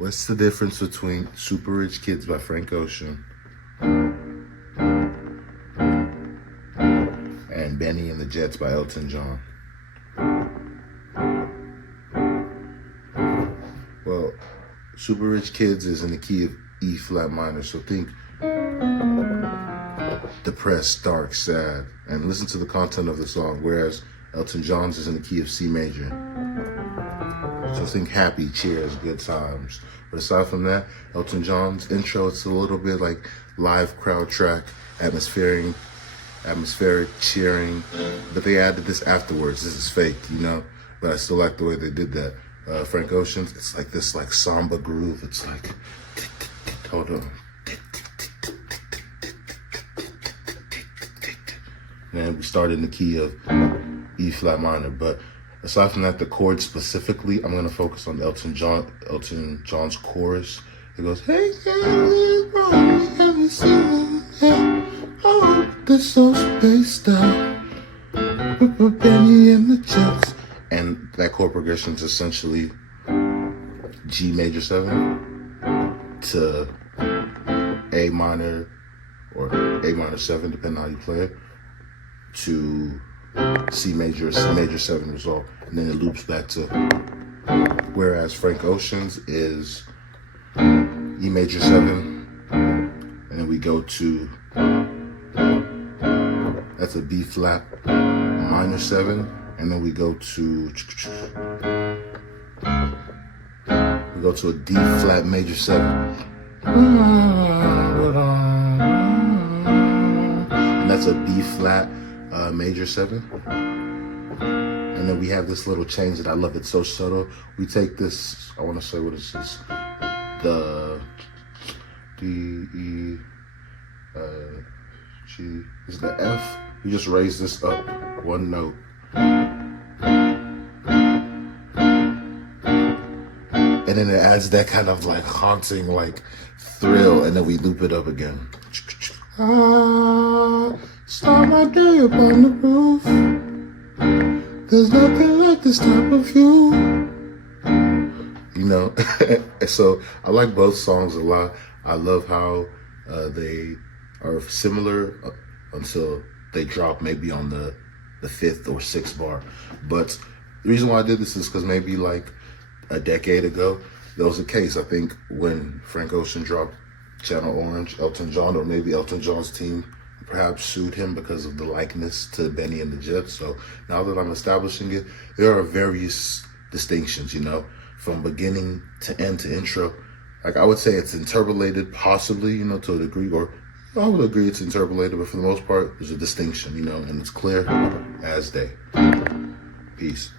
What's the difference between Super Rich Kids by Frank Ocean and Benny and the Jets by Elton John? Well, Super Rich Kids is in the key of E flat minor, so think depressed, dark, sad, and listen to the content of the song, whereas Elton John's is in the key of C major. So think happy, cheers, good times. But aside from that, Elton John's intro, it's a little bit like live crowd track, atmospheric cheering. But they added this afterwards. This is fake, you know? But I still like the way they did that. Frank Ocean's, it's like this like samba groove. It's like, hold on. And we started in the key of E flat minor, but aside from that, the chord specifically, I'm gonna focus on Elton John's chorus. It goes, "Hey, have you seen it? Oh, they're so spaced out. Benny and the Jets." And that chord progression is essentially G major 7 to A minor or A minor 7, depending on how you play it, to C major 7 result, and then it loops back to, whereas Frank Ocean's is E major 7, and then we go to, that's a B flat minor 7, and then we go to a D flat major 7, and that's a B flat major 7. And then we have this little change that I love. It's so subtle. We take this, I want to say, what is this? The D, E, G, is the F. We just raise this up one note. And then it adds that kind of like haunting, like thrill, and then we loop it up again. Start my day up on the roof. There's nothing like this type of view. You know, so I like both songs a lot. I love how they are similar until they drop maybe on the 5th or 6th bar. But the reason why I did this is because maybe like a decade ago, there was a case, I think, when Frank Ocean dropped Channel Orange, Elton John, or maybe Elton John's team perhaps sued him because of the likeness to Benny and the Jets. So now that I'm establishing it, there are various distinctions, you know, from beginning to end to intro. Like I would say it's interpolated possibly, you know, to a degree, or I would agree it's interpolated, but for the most part, there's a distinction, you know, and it's clear as day. Peace.